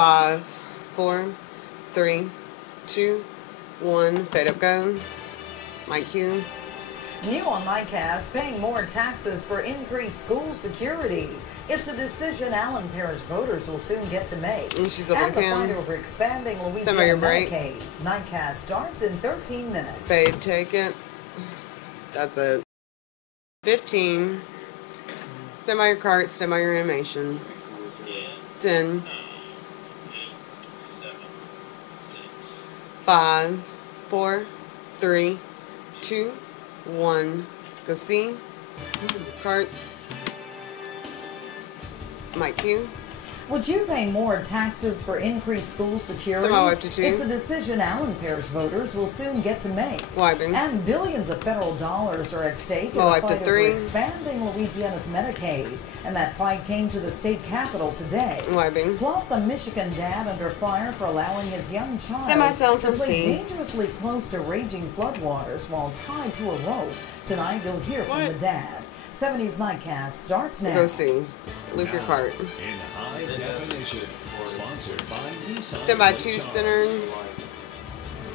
5, 4, 3, 2, 1. Fade up, go. Mike Q. New on Nightcast, paying more taxes for increased school security. It's a decision Allen Parish voters will soon get to make. And she's up on and the cam. fight over expanding Louisiana Medicaid. Nightcast starts in 13 minutes. Fade, take it. That's it. 15. Stand by your cart, stand by your animation. 10. 5, 4, 3, 2, 1. Go see. Cart. Mike Q. Would you pay more taxes for increased school security? It's a decision Allen Parish voters will soon get to make. Wiping. And billions of federal dollars are at stake in the fight over expanding Louisiana's Medicaid. And that fight came to the state capitol today. Wiping. Plus, a Michigan dad under fire for allowing his young child to play dangerously close to raging floodwaters while tied to a rope. Tonight, you'll hear from the dad. 7 News Nightcast starts now. Go see. Loop your cart. In high definition. Sponsored by Nissan. Stand by 2 center.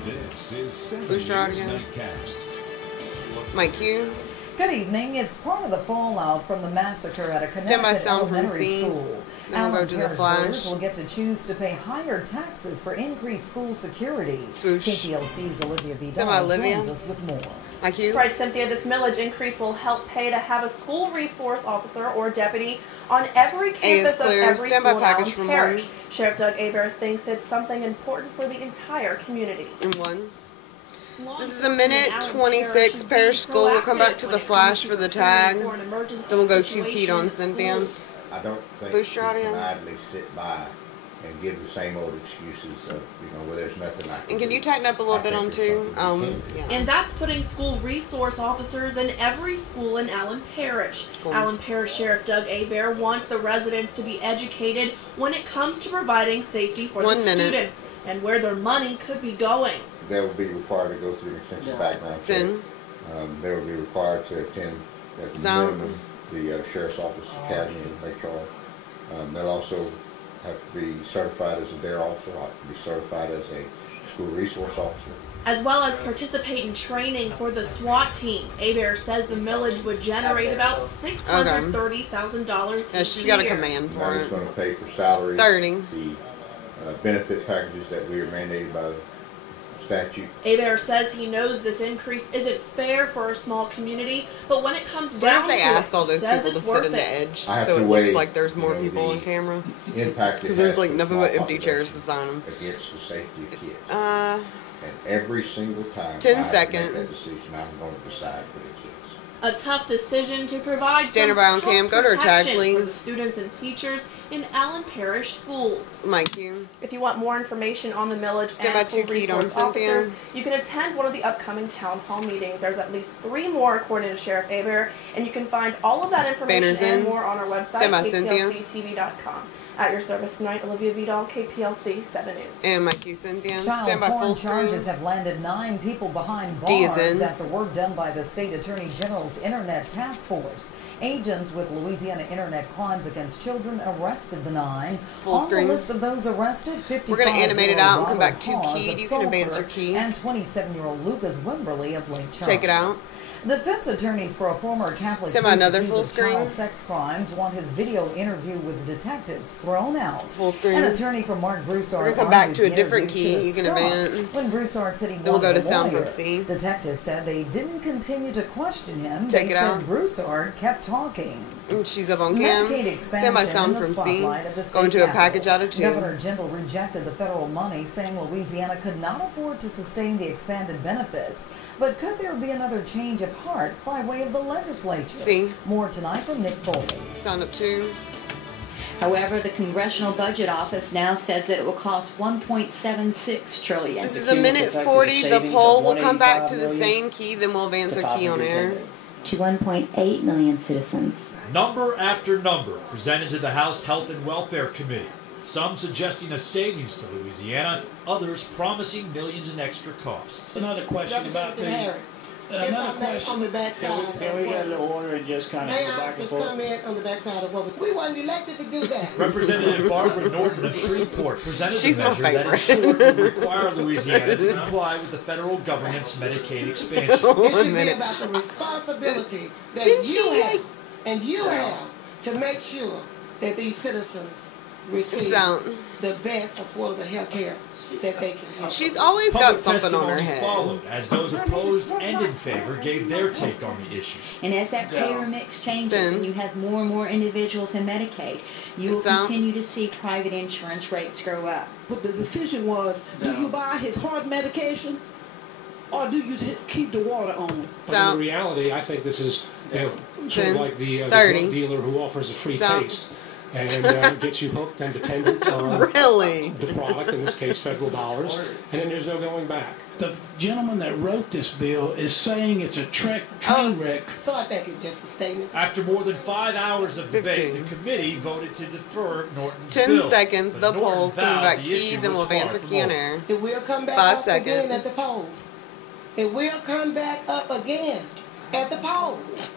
This is 7 Booster News audio. Nightcast. Mike Q. Good evening. It's part of the fallout from the massacre at a Connecticut elementary school. Then we'll go to the flash. Voters will get to choose to pay higher taxes for increased school security. Swoosh. KPLC's Olivia Vidal joins us with more. Mike Q. Right, Cynthia, this millage increase will help pay to have a school resource officer or deputy on every campus of every school in Allen Parish. Sheriff Doug Hebert thinks it's something important for the entire community. And 1. This is a minute 26. Parish School. We'll come back to the flash for the tag. Then we'll go 2 keyed on Cynthia. I don't think Booster we audio. can idly sit by and give the same old excuses of, where there's nothing I can And can do. you tighten up a little bit on 2? Yeah. And that's putting school resource officers in every school in Allen Parish. Cool. Allen Parish Sheriff Doug Hebert wants the residents to be educated when it comes to providing safety for the students and where their money could be going. They will be required to go through an extensive background check. 10. They will be required to attend at the minimum the Sheriff's Office Academy in Lake Charles. They'll also have to be certified as a DARE officer, have to be certified as a school resource officer. As well as participate in training for the SWAT team. Hebert says the millage would generate about $630,000 each year. She's got a command for it. It's going to pay for salaries, 30. the benefit packages that we are mandated by the statute. Hebert says he knows this increase isn't fair for a small community, but when it comes down to it, they asked all those people to sit in the edge so it looks like there's more people on camera? Because there's like nothing but empty chairs beside them. Against the safety of kids. And every single time 10 I seconds. make that decision, I'm going to decide for the kids. A tough decision to provide Standard by on cam. Go to her tag, please. For the students and teachers in Allen Parish schools. Mike Q. If you want more information on the millage and school resource officers, you can attend one of the upcoming town hall meetings. There's at least 3 more according to Sheriff Hebert, and you can find all of that information and more on our website, KPLC-TV.com. At your service tonight, Olivia Vidal, KPLC 7 News. And Mike Q. Cynthia. Stand by full charges have landed 9 people behind bars after work done by the State Attorney General's Internet Task Force. Agents with Louisiana Internet Crimes Against Children arrested the 9. On the list of those arrested, 55-year-old We're going to animate it out and come back 2 Robert keyed. You can advance your key. And 27-year-old Lucas Wimberly of Lake Charles. Take it out. Defense attorneys for a former Catholic priest accused of child sex crimes want his video interview with detectives thrown out. Full screen. An attorney for Mark Broussard We're going to come back to a different key. You can advance. When Broussard said he then we'll go to sound from C. Detectives said they didn't continue to question him. Take it out. Broussard kept talking. And she's up on cam. Stand by sound from C. Going to a package out of 2. Governor Jindal rejected the federal money, saying Louisiana could not afford to sustain the expanded benefits. But could there be another change of heart by way of the legislature? C. More tonight from Nicole. Sound up 2. However, the Congressional Budget Office now says that it will cost $1.76 trillion. This is a minute 40. The poll will come back to the same key, then we'll advance our key on air. To 1.8 million citizens. Number after number presented to the House Health and Welfare Committee. Some suggesting a savings to Louisiana, others promising millions in extra costs. Another question about the Another question on the backside. Can we get an order and just kind of May go I back and just forth? come in on the backside of what we weren't elected to do that. Representative Barbara Norton of Shreveport presented She's the my measure that in short would require Louisiana to comply with the federal government's Medicaid expansion. It should be about the responsibility that you have and you have to make sure that these citizens receive the best affordable health care that they can get. She's always got something on her head. Followed as those opposed and in favor gave their take on the issue. And as that payer mix changes and you have more and more individuals in Medicaid, you will continue to see private insurance rates grow up. But the decision was, do you buy his heart medication or do you keep the water on? But in reality, I think this is sort of like the drug dealer who offers a free taste and gets you hooked and dependent on the product, in this case federal dollars, and then there's no going back. The gentleman that wrote this bill is saying it's a train wreck. So I think it's just a statement. After more than 5 hours of debate, the committee voted to defer Norton's 10 bill. seconds, But the Norton polls coming vowed back the key, issue then was we'll far answer from Q&A. over. It will come back 5 up seconds. again at the polls. It will come back up again at the polls.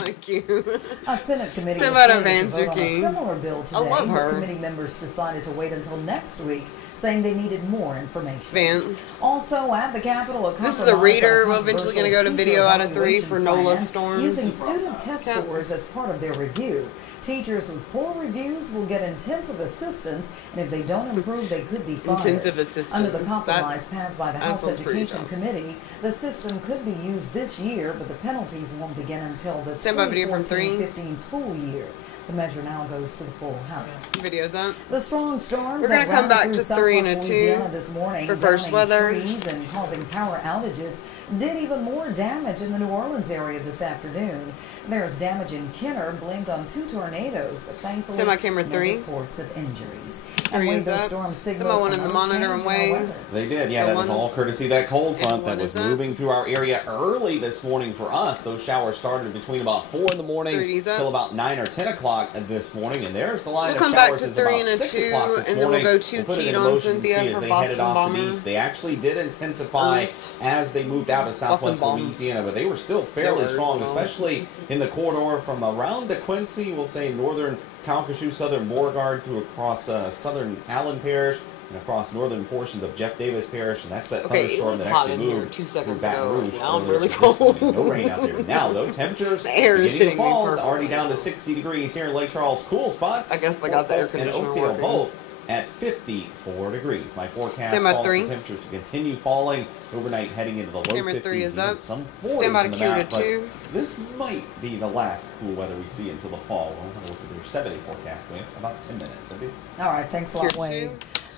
Like you. A Senate committee Send is out slated to answer vote on key. a similar bill today. I love her. The committee members decided to wait until next week, saying they needed more information. Vance. Also at the Capitol, This is a reader. We're eventually going to go to video out of 3 for NOLA storms. Using student test scores as part of their review. Teachers with poor reviews will get intensive assistance, and if they don't improve, they could be fired. Intensive assistance. Under the compromise passed by the House sounds pretty Education tough. Committee, the system could be used this year, but the penalties won't begin until the Stand by video from 3. 2014-15 school year. The measure now goes to the full House. Videos up. The strong storms We're going to come back to 3 and a 2 this morning, for first downing weather. trees and causing power outages, did even more damage in the New Orleans area this afternoon. There's damage in Kenner blamed on 2 tornadoes, but thankfully Semi-camera no 3. reports of injuries. 3 is the up. storm Somebody went in the monitor and wave. They did, yeah. That was all courtesy of that cold front that was moving through our area early this morning for us. Those showers started between about 4 in the morning till about 9 or 10 o'clock this morning, and there's the line We'll of come back showers to is 3 about and a 6 2, o'clock this and then we'll morning. go 2 put it keyed in on motion Cynthia to see for as they Boston headed off to the Bomber. east. They actually did intensify as they moved out of southwest Louisiana, but they were still fairly strong, especially in the corridor from around DeQuincy, we'll say northern Calcasieu, southern Beauregard, through across southern Allen Parish, and across northern portions of Jeff Davis Parish, and that's that thunderstorm that actually moved 2 through seconds Baton ago. Rouge. Now I'm earlier really this cold. morning. No rain out there now, though. Temperatures The air is beginning to hitting me fall, purple. already down to 60 degrees here in Lake Charles. Cool spots. I guess they got the air Fort Polk and conditioner Oakdale working. both at 54 degrees. My forecast Stand by calls 3. for temperatures to continue falling overnight, heading into the low Camera 50s. 3 is even up. some 40s Stand by in to the Q map, to but 2. this might be the last cool weather we see until the fall. We'll have a look at their 7-day forecast in about 10 minutes. Cynthia? All right, thanks a lot, Q2. Wade.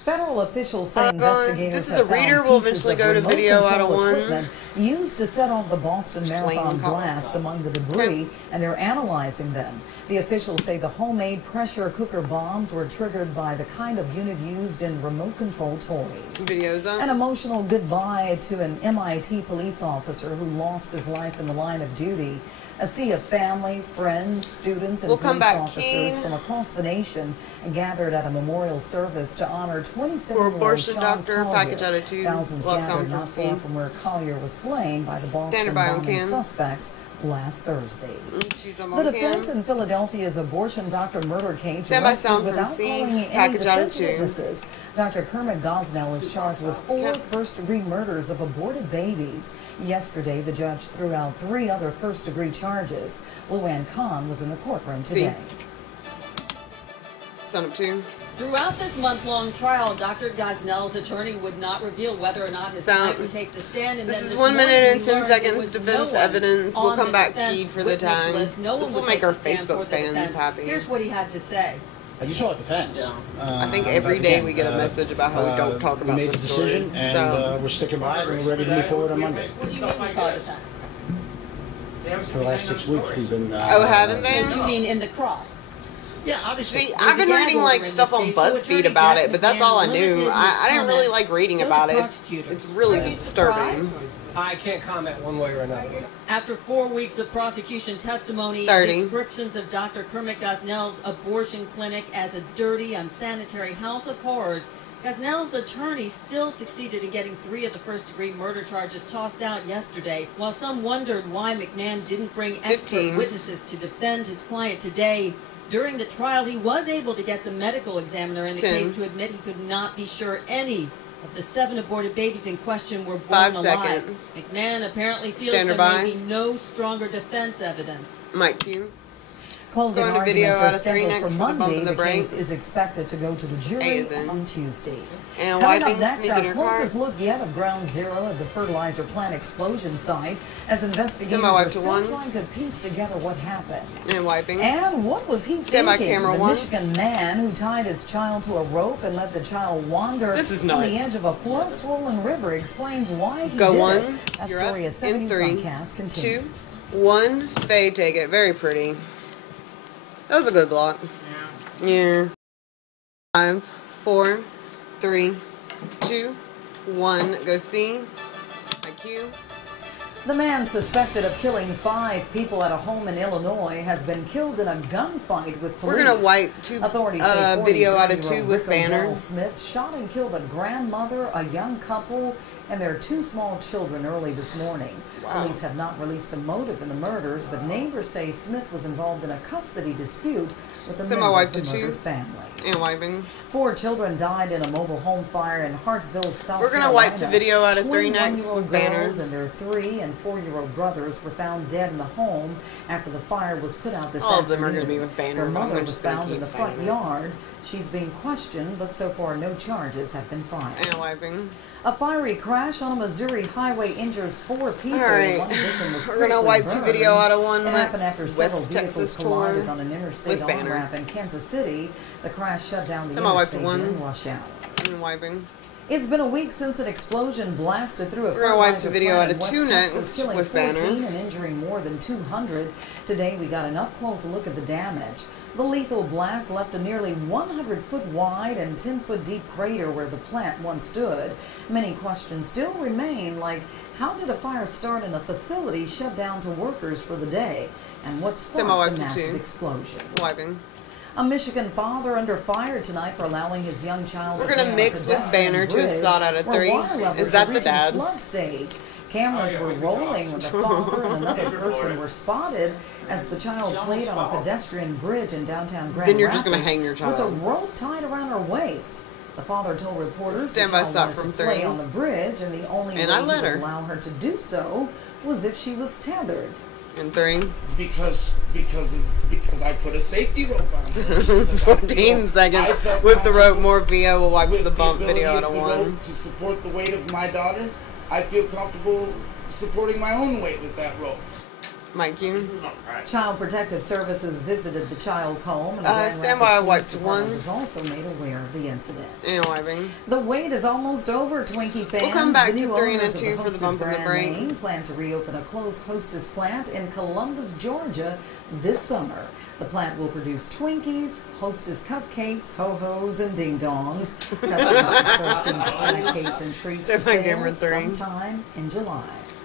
Federal officials say investigators this is have a reader. found We'll pieces eventually of go to remote video out of control 1. equipment used to set off the Boston Marathon blast among the debris, and they're analyzing them. The officials say the homemade pressure cooker bombs were triggered by the kind of unit used in remote control toys. Videos up. An emotional goodbye to an MIT police officer who lost his life in the line of duty. A sea of family, friends, students, and police officers from across the nation gathered at a memorial service to honor 27-year-old Sean doctor, Collier. package out of 2. Thousands Love gathered sound not from far C. from where Collier was slain by the Boston bombing suspects last Thursday. She's on The defense in Philadelphia's abortion doctor murder case Stand by rested sound from without C. calling any Package out of defense 2. witnesses. Dr. Kermit Gosnell is charged with 4 first-degree murders of aborted babies. Yesterday, the judge threw out 3 other first-degree charges. Luann Kahn was in the courtroom today. Sound up 2. Throughout this month-long trial, Dr. Gosnell's attorney would not reveal whether or not his client would take the stand. And This then is this 1 minute morning and we 10 learned there seconds was defense no one evidence. We'll on come the back defense keyed for the witness time. list. No This one will would make take our the stand Facebook for the fans defense. happy. Here's what he had to say. You saw the defense. I think every day we get a message about how we don't talk about we made the the story. decision, and we're sticking by it, and we're ready to move forward on Monday. What do you mean you saw the defense? For the last 6 weeks, we've been. haven't they? You mean in the cross? Yeah, obviously. See, I've been reading like stuff on BuzzFeed about it, but that's all I knew. I didn't really like reading about it. It's really disturbing. I can't comment one way or another. After 4 weeks of prosecution testimony, 30. descriptions of Dr. Kermit Gosnell's abortion clinic as a dirty, unsanitary house of horrors Gosnell's attorney still succeeded in getting 3 of the first-degree murder charges tossed out yesterday, while some wondered why McMahon didn't bring expert witnesses to defend his client today. During the trial, he was able to get the medical examiner in the case to admit he could not be sure any of the 7 aborted babies in question were born 5 alive. seconds. McMahon apparently feels there may be no stronger defense evidence. Mike Q. Closing Going to video out of 3 next for the bump in the break. Case is expected to go to the jury on Tuesday. And Coming wiping, up next, sneaking our your car. closest look yet of ground zero at the fertilizer plant explosion site as investigators are still trying to piece together what happened. And wiping. And what was he thinking? Camera The 1. Michigan man who tied his child to a rope and let the child wander on the edge of a flood-swollen river explained why he did it. That story is 70s Nightcast continues. 2, 1, fade, take it. Very pretty. That was a good block. Yeah. 5, 4, 3, 2, 1. Go see. IQ. The man suspected of killing 5 people at a home in Illinois has been killed in a gunfight with police. We're gonna wipe Authorities say video out of 2 with banner. Smith shot and killed a grandmother, a young couple, and their 2 small children early this morning. Wow. Police have not released a motive in the murders, but neighbors say Smith was involved in a custody dispute with a member of the murdered family. And wiping. 4 children died in a mobile home fire in Hartsville, South Carolina. We're gonna wipe the video out of 3 next with banners. And their 3- and 4-year-old brothers were found dead in the home after the fire was put out this afternoon. All of them are gonna be with banners. Their mother was found in the front yard. She's being questioned, but so far no charges have been filed. And wiping. A fiery crash on a Missouri highway injures 4 people. All right. One victim was We're gonna wipe 2 video out of 1 It happened after several West vehicles Texas collided tour on an interstate with banner. on-ramp in Kansas City. The crash shut down the Somehow interstate wiped 1 during rush hour. and wiping. It's been a week since an explosion blasted through a We're gonna wipe the fertilizer video plant out in of West 2 Texas, next killing with 14 banner. and injuring more than 200. Today we got an up-close look at the damage. The lethal blast left a nearly 100-foot wide and 10-foot deep crater where the plant once stood. Many questions still remain, like how did a fire start in a facility shut down to workers for the day? And what sparked the massive explosion? Wiping. A Michigan father under fire tonight for allowing his young child We're gonna mix with banner to a sod out of 3. Is that the dad? Flood stage. Cameras were rolling when the father and another person were spotted as the child played on a pedestrian bridge in downtown Grand Rapids. Then you're just gonna hang your child with a rope tied around her waist. The father told reporters Stand the by child stop wanted from to play 3. on the bridge, and the only way he would allow her to do so was if she was tethered. And 3. Because I put a safety rope on. 14 seconds with the rope. More VO. We'll wipe the bump video out of 1. To support the weight of my daughter, I feel comfortable supporting my own weight with that rope. Mike, you. Child Protective Services visited the child's home, and stand by. I wiped 1. Was also made aware of the incident. And wiping. The wait is almost over, Twinkie fans. We'll come back the to new 3 and a owners 2 of for the bump in the break. Plan to reopen a closed Hostess plant in Columbus, Georgia, this summer. The plant will produce Twinkies, Hostess cupcakes, ho-hos, and ding-dongs. Customers will snack cakes and treats for sale sometime in July.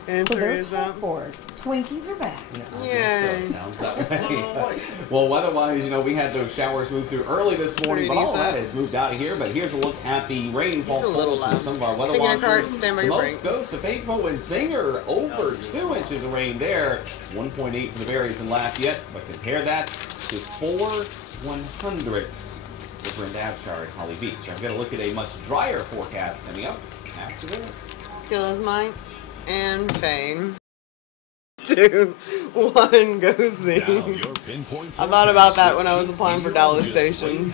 And so there's hope for us. Twinkies are back. Yeah, so it sounds that way. Well, weather-wise, we had those showers move through early this morning, but all that has moved out of here. But here's a look at the rainfall totals from some of our weather watchers. The most goes to Faithful and Singer, over 2 inches of rain there. 1.8 for the Berries in Lafayette, but compare that to 4 100ths for Brenda Abshire at Holly Beach. I've got to look at a much drier forecast coming up after this. Kill his mic. And fame. 2, 1, go see. I thought about that when I was applying for Dallas Station.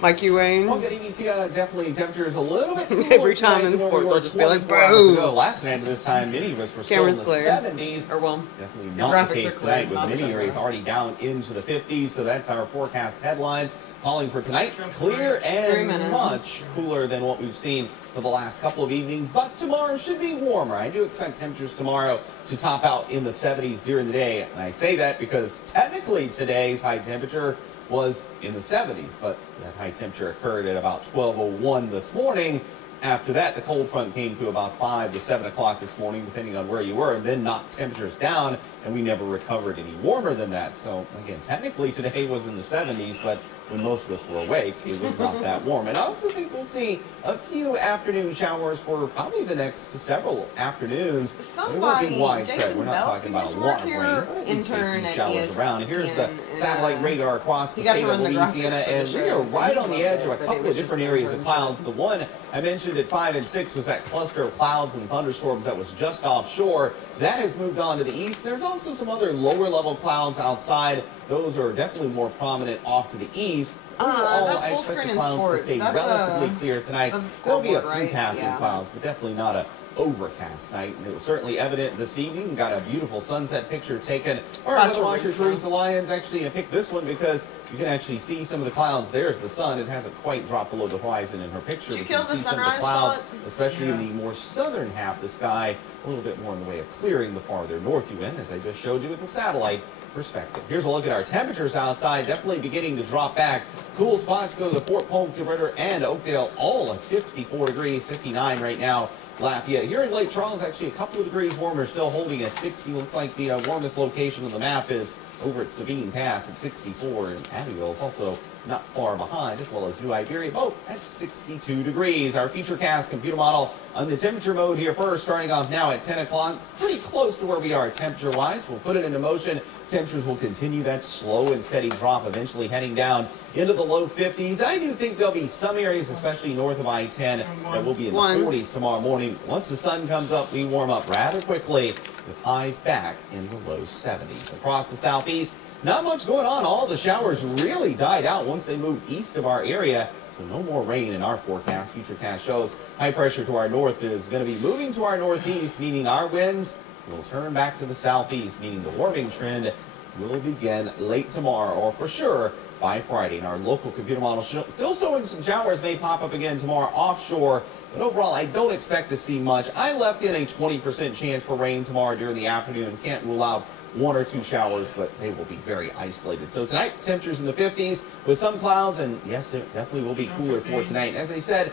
Mikey Wayne. Well, good evening to you. Definitely temperatures a little bit cooler every time in sports, I'll just be like, bro. Last night at this time, many of us were still in the 70s. Or well, definitely not the case tonight, with many areas already down into the 50s. So that's our forecast headlines. Calling for tonight, clear and much cooler than what we've seen for the last couple of evenings. But tomorrow should be warmer. I do expect temperatures tomorrow to top out in the 70s during the day. And I say that because technically today's high temperature was in the 70s, but that high temperature occurred at about 12:01 this morning. After that, the cold front came through about 5 to 7 o'clock this morning, depending on where you were, and then knocked temperatures down, and we never recovered any warmer than that. So, again, technically today was in the 70s, but when most of us were awake, it was not that warm. And I also think we'll see a few afternoon showers for probably the next several afternoons. It won't be widespread. We're not talking about a lot of rain, but at least a few showers around. Here's the satellite radar across the state of Louisiana, and we are right on the edge of a couple of different areas of clouds. The one I mentioned at 5 and 6 was that cluster of clouds and thunderstorms that was just offshore. That has moved on to the east. There's also some other lower level clouds outside. Those are definitely more prominent off to the east. Overall, I expect the clouds to stay relatively clear tonight. There'll be a few passing clouds, but definitely not a overcast night. And it was certainly evident this evening. Got a beautiful sunset picture taken. Our weather watcher, Teresa Lyons, actually picked this one because you can actually see some of the clouds. There's the sun. It hasn't quite dropped below the horizon in her picture. But you can see some of the clouds, especially in the more southern half of the sky, a little bit more in the way of clearing the farther north you went, as I just showed you with the satellite perspective. Here's a look at our temperatures outside, definitely beginning to drop back. Cool spots go to Fort Polk, DeRidder, and Oakdale, all at 54 degrees, 59 right now. Lafayette. Here in Lake Charles, actually a couple of degrees warmer, still holding at 60. Looks like the warmest location on the map is over at Sabine Pass at 64, and Abbeville is also not far behind, as well as New Iberia, both at 62 degrees. Our Futurecast computer model on the temperature mode here first, starting off now at 10 o'clock, pretty close to where we are temperature-wise. We'll put it into motion. Temperatures will continue that slow and steady drop, eventually heading down into the low 50s. I do think there'll be some areas, especially north of I-10, that will be in the 40s tomorrow morning. Once the sun comes up, we warm up rather quickly, with highs back in the low 70s. Across the southeast, not much going on. All the showers really died out once they moved east of our area, so no more rain in our forecast. Futurecast shows high pressure to our north is going to be moving to our northeast, meaning our winds will turn back to the southeast, meaning the warming trend will begin late tomorrow, or for sure by Friday. And our local computer model still showing some showers may pop up again tomorrow offshore, but overall I don't expect to see much. I left in a 20% chance for rain tomorrow during the afternoon. Can't rule out one or two showers, but they will be very isolated. So tonight, temperatures in the 50s with some clouds, and yes, it definitely will be cooler for tonight. As I said,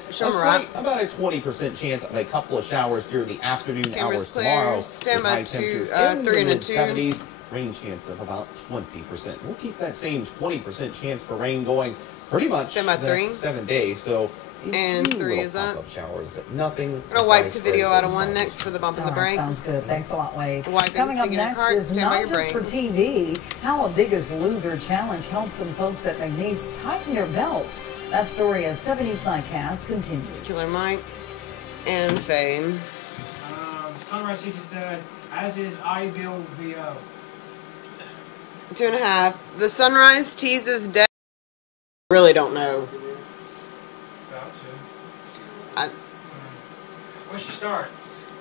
about a 20% chance of a couple of showers during the afternoon hours tomorrow. Stand by 3 and a 2. 70s. Rain chance of about 20%. We'll keep that same 20% chance for rain going pretty much the next 7 days. So and 3 is up. Showers, but nothing. I'm gonna wipe the video out of 1 next for the bump and the break. Sounds good. Thanks a lot, Wade. Coming up next is not just for TV, how a Biggest Loser challenge helps some folks at McNeese tighten their belts. That story as 7 News Nightcast continues. Killer Mike and Fame. Sunrise Tees is dead, as is I Bill VO. 2.5. The Sunrise Tees is dead. Really don't know. When's she start?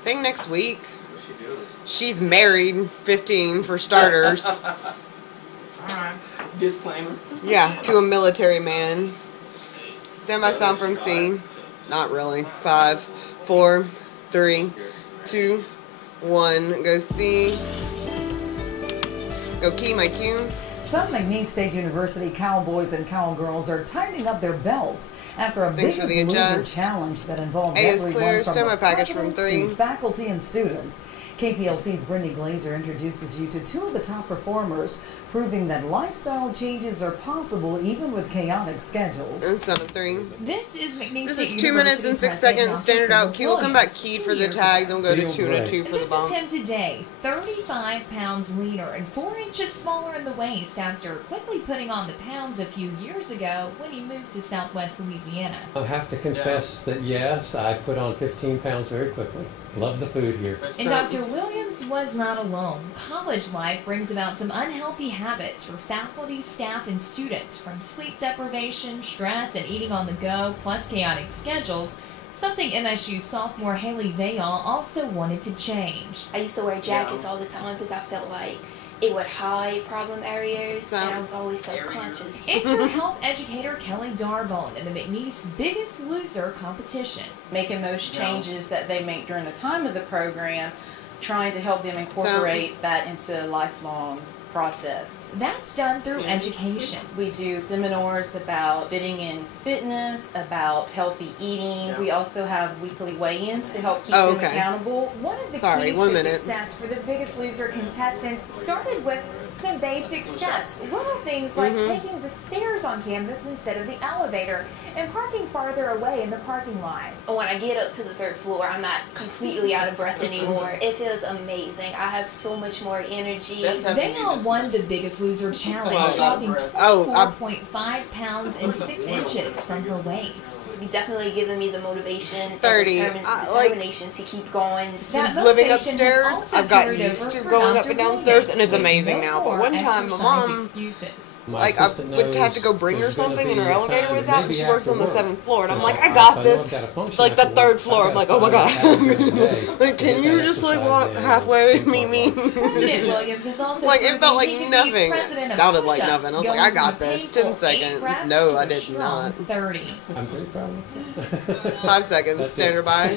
I think next week. What's she do? She's married, 15 for starters. Alright. Disclaimer. Yeah, to a military man. Stand by sound from C. Not really. 5, 4, 3, 2, 1. Go C. Go key, my cue. Some McNeese State University cowboys and cowgirls are tightening up their belts after a Biggest Loser challenge that involved everyone from the president to faculty and students. KPLC's Brittany Glazer introduces you to 2 of the top performers, proving that lifestyle changes are possible even with chaotic schedules. And son of 3. This is McNeese This is 2 minutes and 6 seconds. Standard out key. We'll come back keyed for the tag, then we'll go to 2 and a 2 for the bump. This is him today, 35 pounds leaner and 4 inches smaller in the waist after quickly putting on the pounds a few years ago when he moved to Southwest Louisiana. I have to confess that yes, I put on 15 pounds very quickly. Love the food here. And Dr. Williams was not alone. College life brings about some unhealthy habits for faculty, staff, and students, from sleep deprivation, stress, and eating on the go, plus chaotic schedules, something MSU sophomore Haley Vale also wanted to change. I used to wear jackets all the time because I felt like it would hide problem areas, and I was always self-conscious. Enter health educator Kelly Darbone in the McNeese Biggest Loser competition. Making those changes that they make during the time of the program, trying to help them incorporate that into lifelong process. That's done through education. We do seminars about fitting in fitness, about healthy eating. We also have weekly weigh-ins to help keep them accountable. One of the keys to success for the Biggest Loser contestants started with some basic steps. Little things like taking the stairs on campus instead of the elevator and parking farther away in the parking lot. When I get up to the 3rd floor, I'm not completely out of breath anymore. It feels amazing. I have so much more energy. They all won the Biggest Loser challenge, dropping 24.5 pounds and 6 inches from her waist. It's definitely giving me the motivation and determination to keep going. Since living upstairs, I've got used to going up and downstairs, and it's amazing now. But one time, my mom, like, I would have to go bring her something, and her elevator was out, and she works on the 7th floor, and I'm like, I got this. Like, the 3rd floor, I'm like, oh my god. Like, can you just, like, walk halfway, meet me? President Williams is also like, it felt like nothing. It sounded like nothing. I was like, I got this. 10 seconds. No, I did not. 30. I'm pretty proud of myself. 5 seconds. Standard by.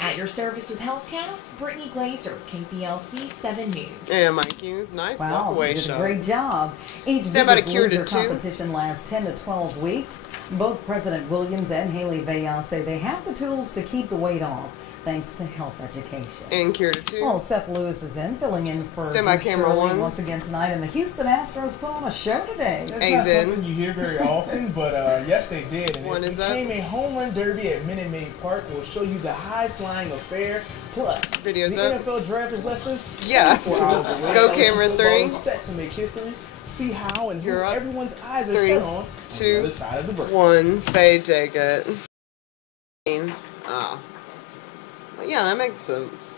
At your service with Healthcast, Brittany Glazer, KPLC-7 News. Yeah, Mike Hughes. Nice walkaway did shot. a great job. Each Biggest Loser competition lasts 10 to 12 weeks. Both President Williams and Haley Veillaz say they have the tools to keep the weight off, thanks to health education. And cured it too. Well, Seth Lewis is filling in for Stand by camera one. once again tonight, and the Houston Astros put on a show today. That's not something you hear very often, but yes, they did. And it became a home run derby at Minute Maid Park. We'll show you the high-flying affair. Plus, the NFL draft is less than 24 hours away. Go camera 3. Set to make history. See how and who everyone's eyes are 3, set on 2, the other side of the break. 1. Fade, take it. Oh. Well, yeah, that makes sense.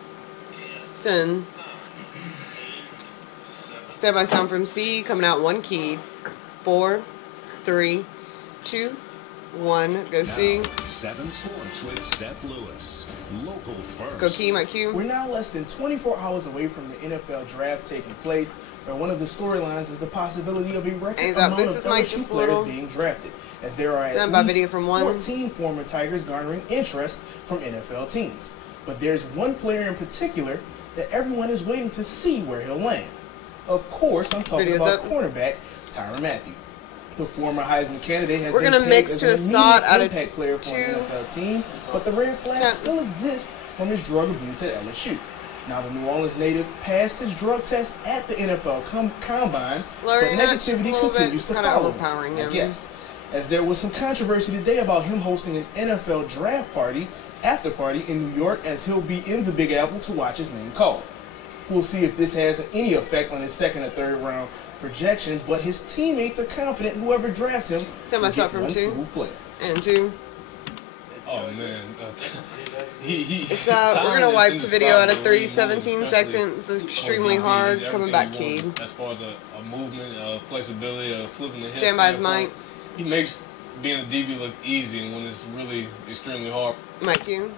10. Step by sound from C, coming out 1 key. 4, 3, 2, 1. Go C. 7 Sports with Seth Lewis. Local first. Go key, my cue. We're now less than 24 hours away from the NFL draft taking place, where one of the storylines is the possibility of a record amount of LSU players being drafted, as there are at least 14 former Tigers garnering interest from NFL teams. But there's one player in particular that everyone is waiting to see where he'll land. Of course, I'm talking about cornerback Tyrann Mathieu. The former Heisman candidate has been mix to a sod out of impact player for an NFL team, but the red flag still exists from his drug abuse at LSU. Now, the New Orleans native passed his drug test at the NFL Combine, but negativity continues to follow him, I guess. As there was some controversy today about him hosting an NFL draft party, after party in New York, as he'll be in the Big Apple to watch his name called. We'll see if this has any effect on his 2nd or 3rd round projection, but his teammates are confident whoever drafts him will get one smooth player. And 2. Oh man, it's we're gonna wipe the video out of 3:17 seconds. It's extremely hard. Coming back keyed. As far as a movement, flexibility, flipping the head. Stand by his mic. He makes being a DB look easy when it's really extremely hard. Mic you.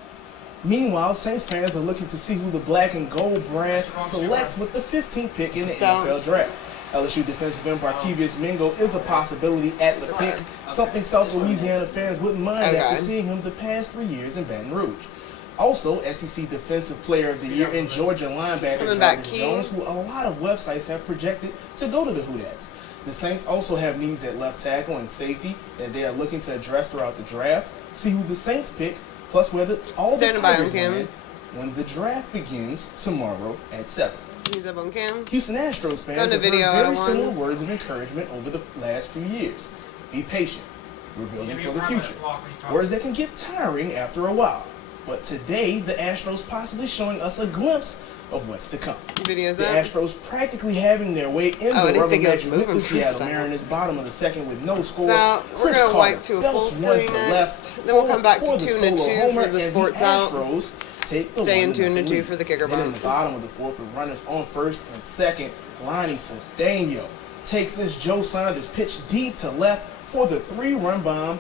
Meanwhile, Saints fans are looking to see who the black and gold brass selects with the 15th pick in the NFL draft. LSU defensive end Barkevious Mingo is a possibility at the pick, something South Louisiana fans wouldn't mind after seeing him the past 3 years in Baton Rouge. Also, SEC Defensive Player of the Year and Georgia linebacker Jarvis Jones, who a lot of websites have projected to go to the Hoodats. The Saints also have needs at left tackle and safety that they are looking to address throughout the draft. See who the Saints pick, plus whether all the Tigers win when the draft begins tomorrow at 7. He's up on cam. Houston Astros fans have heard very similar words of encouragement over the last few years. Be patient. We're building for the future. Words that can get tiring after a while. But today, the Astros possibly showing us a glimpse of what's to come. The Astros practically having their way in the rubber match with the Seattle Mariners, bottom of the 2nd with no score. So we're going to wipe to a full screen next. Then we'll come back to 2 and 2 for the sports out. Stay in 2 and 2 for the kicker bomb. In the bottom of the 4th with runners on 1st and 2nd, Lonnie Cedeno takes this Joe Saunders pitch deep to left for the 3-run bomb,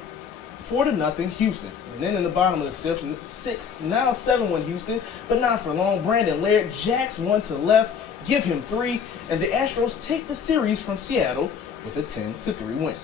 4-0 Houston. And then in the bottom of the 6th, now 7-1 Houston, but not for long. Brandon Laird jacks one to left, give him 3, and the Astros take the series from Seattle with a 10-3 win.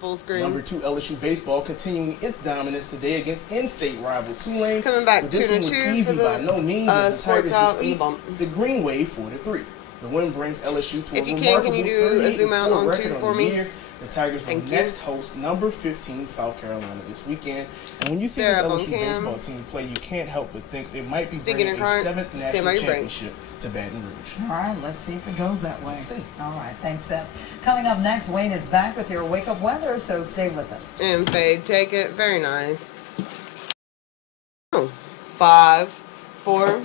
Full screen. Number 2 LSU baseball continuing its dominance today against in-state rival Tulane. Coming back 2 and 2 easy for the by no means as the sports Tigers out defeat in the bump. The Green Wave 4-3. The win brings LSU to if a you remarkable can you do a zoom out on 2 for me? The Tigers will next host number 15 South Carolina this weekend. And when you see this LSU baseball team play, you can't help but think it might be bringing a 7th national championship to Baton Rouge. All right, let's see if it goes that way. All right, thanks, Seth. Coming up next, Wayne is back with your wake-up weather, so stay with us. And fade, take it. Very nice. 5, 4,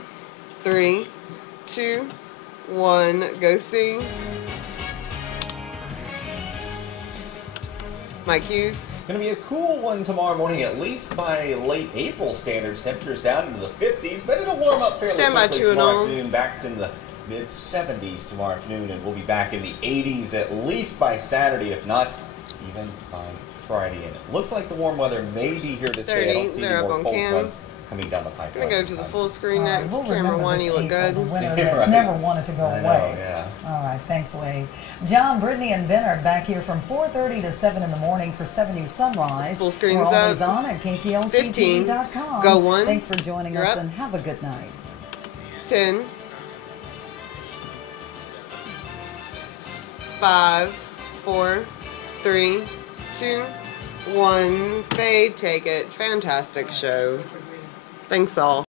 3, 2, 1. Go see. My cues. Going to be a cool one tomorrow morning, at least by late April standards. Temperatures down into the 50s, but it'll warm up fairly quickly tomorrow afternoon. Back to the mid-70s tomorrow afternoon, and we'll be back in the 80s at least by Saturday, if not even by Friday. And it looks like the warm weather may be here to stay. I don't see any more cold fronts coming down the pipeline. Gonna go to the full screen next. Camera 1, you look good. Right. Never wanted to go away. Yeah. All right, thanks, Wade. John, Brittany, and Ben are back here from 4:30 to 7 in the morning for 7 News Sunrise. Full screen's We're always up. on at KPLC-TV.com. Go 1. Thanks for joining us and have a good night. 10. 5, 4, 3, 2, 1. Fade, take it. Fantastic show. Thanks all.